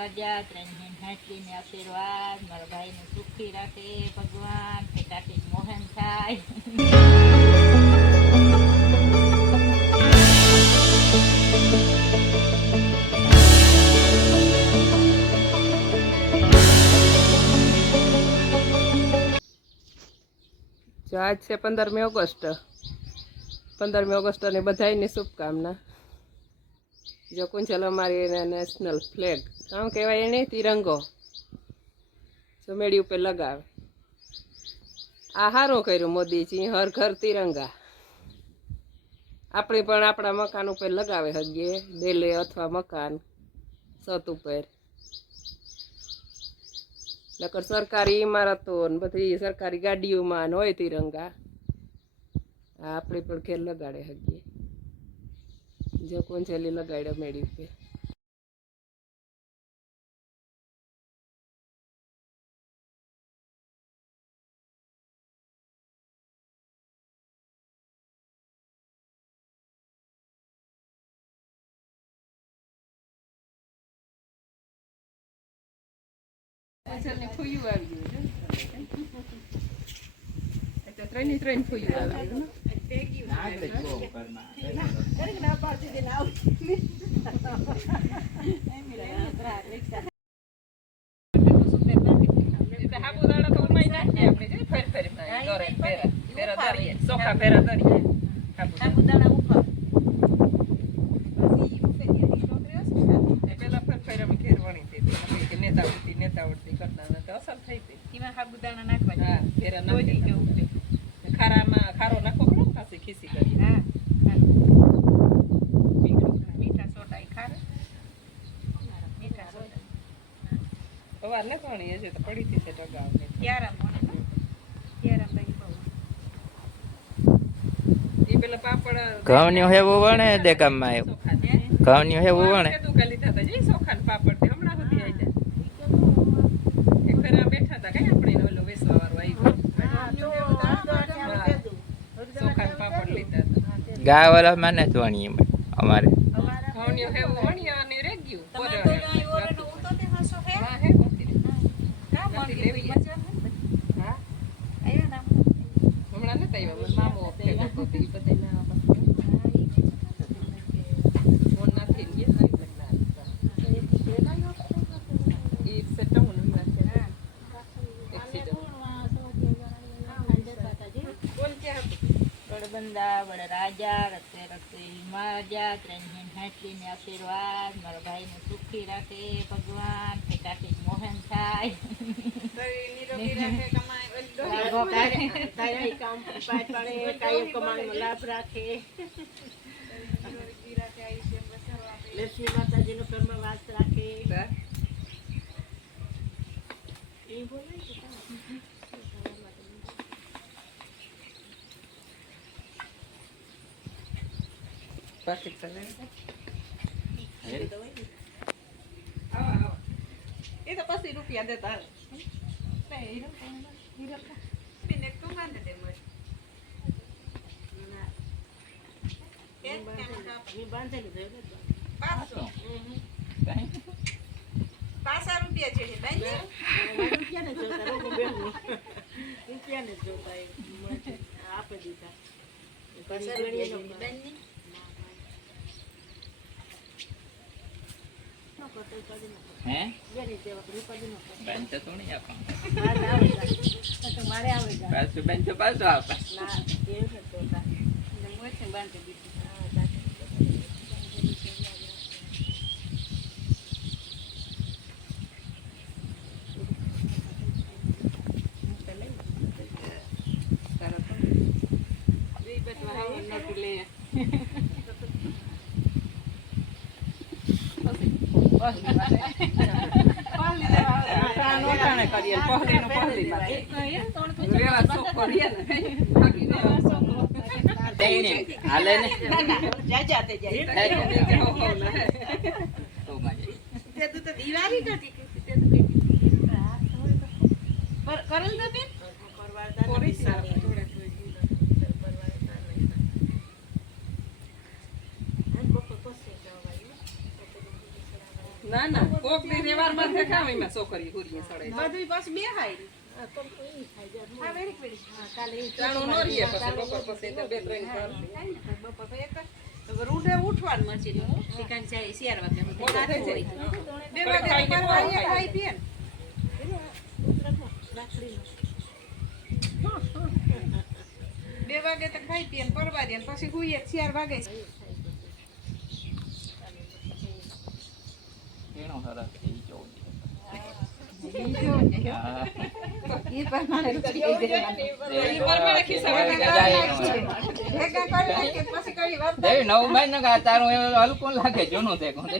માજા ત્રણ હાથલીને આશીર્વાદ મારા ભાઈને સુખી રાખે ભગવાન કે કાકી મોહન થાય. જો આજ છે 15મી ઓગસ્ટ. 15મી ઓગસ્ટની બધાયની શુભકામના. જો કુંજલ અમારી એને નેશનલ ફ્લેગ કામ કહેવાય એને તિરંગો ચમેડી ઉપર લગાવે. આ સારું કર્યું મોદીજી, હર ઘર તિરંગા. આપણે પણ આપણા મકાન ઉપર લગાવે શકીએ, ડેલે અથવા મકાન છત ઉપર. નકર સરકારી ઇમારતો ને બધી સરકારી ગાડીઓમાં હોય તિરંગા. આપણે પણ ઘેર લગાડે શકીએ. જો કુંજલી લગાડ્યો મેળી ઉપર. કુંજલની ફૂયું આવી ગયું છે. એટલે ત્રણ ફૂયું આવી ગયું. સાબુદાણા તો ઉમાઈ નાખીએ આપણે, ફેર ચોખા ફેરા દરીએ સાબુદાણા ઉપર. પેલા ફેર અમે ઘેર વણી હતી નેતા ઉડતી કરતા તો અસર થઈ હતી. એમાં સાબુદાણા નાખવા. હા, ફેરા નાખી ખારામાં ખારો નાખો પડે પાછી ખીસી કરી. હા, મીઠા સોડા ખારા મીઠા સોડા સવાર ને પાણી છે તો પડી હતી ટગાવ ને ત્યારા એ પેલા પાપડ ઘઉંની હેવું વણે દે કામમાં આવ્યું. ઘઉંની હેવું વણે લીધા હતા જે ચોખા ને પાપડ તે હમણાં સુધી આવી જાય. એક ફેરા બેઠા હતા કઈ આપણે ઓલો વેસવા વાળો આવ્યો. ચોખા ને પાપડ લીધા હતા. ગા વાળા માને જ વણીએ અમારે. ઘઉંની હેવું વણ્યાની રહી ગયું. હમણાં નથી આવ્યા મામો બંદા બડા રાજા રસ્તે રસ્તે માજા ત્રણ હાથલીને આશીર્વાદ મારા ભાઈને સુખી રાખે ભગવાન કે કાકી મોહન થાય. લાભ રાખે લક્ષ્મી માતાજી નો ઘરમાં વાસ રાખે. એ તો પછી રૂપિયા દેતા પાસા રૂપિયા છે રૂપિયા ને જોતા આપે દીધા. હે બેન તો થોડી આપા મારે આવે પાછું બેન તો પાછું આપા. હાલે ને દિવાળી નથી કરલ દે ના ના કોક દી રેવાર માં ખાવ એમાં છોકરી હુરીએ સડાઈ બધું પાછું બે હાય ચાણું નો રીએ પછી બપોર પછી તો બે ત્રણ કર રૂડે ઉઠવાનું મચી ઠીકાન જાય 4 વાગે મોડું થઈ જાય. 2 વાગે તો પરવારીએ ખાઈ પીએ ને. બે વાગે તો ખાઈ પીએ ને પરવારીએ ને પછી હુઈએ 4 વાગે એનો સરસ થઈ ગયો. ઈ પ્રમાણે ઈ પરમાણે ખિસ્સામાં ભેગા કરી કે પછી કઈ વાત દેવી નવું બાઈ ને તારું હલકું લાગે જૂનું દેખો દે.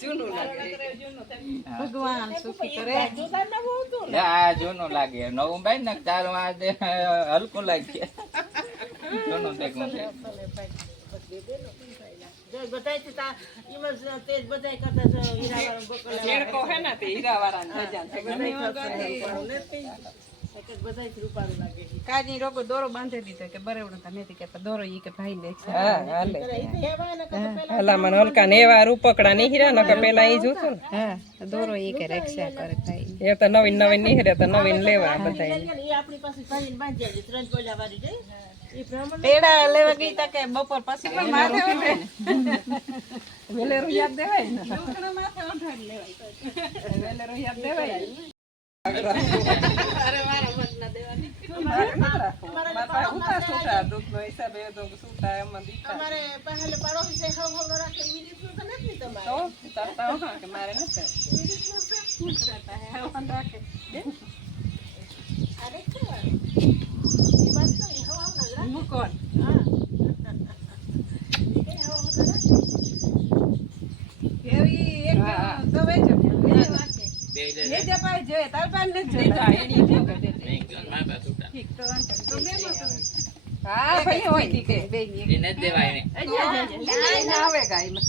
જૂનું લાગે ભગવાન સુખી કરે આ જૂનું લાગે નવું બાઈ ને તારું આ દે હલકું લાગે જૂનું દેખો દે. ઝેડકો હે ને તે હીરાવાળાને જજાન છે કાજી રોગો દોરો બાંધી દીધો કે બરેવડું તો નથી કે દોરો ઈ કે ભાઈ લે છે હા હાલે હલામણ હલકા ને એવા રૂપકડા ની હીરા ન કે પેલા ઈ જોતું ને હા દોરો ઈ કે રક્ષા કરે ભાઈ એ તો નવીન નવીન નીહરે તો નવીન લેવા બધા પેડા લેવા ગઈ તા કે બપોર પછી પણ માથે ઉઠે વેલેરું યાદ દેવાય ને ને માથે ઉઠાડી લેવાય વેલેરું યાદ દેવાય અરે મારા મત ના દેવાની મારા ઉતા સુતા દૂધનો હિસાબ એ તો સુતા એમાં દીકરા અમારે પહેલે પાડોશી છે ખબર રાખે એવી રીતનું તો નથી તમારે તો તારતા હા કે મારે નથી અરે કેવા એ વાત તો હવા મુકોન એવી એક તો વેચો એ જે પાઈ જે તાર પાન ને જો એની કેવું કે દે ઠીક તો વાંધો તો બે હા ભાઈ હોય તી કે બે ની એને જ દેવાય ને ના આવે ગાય મને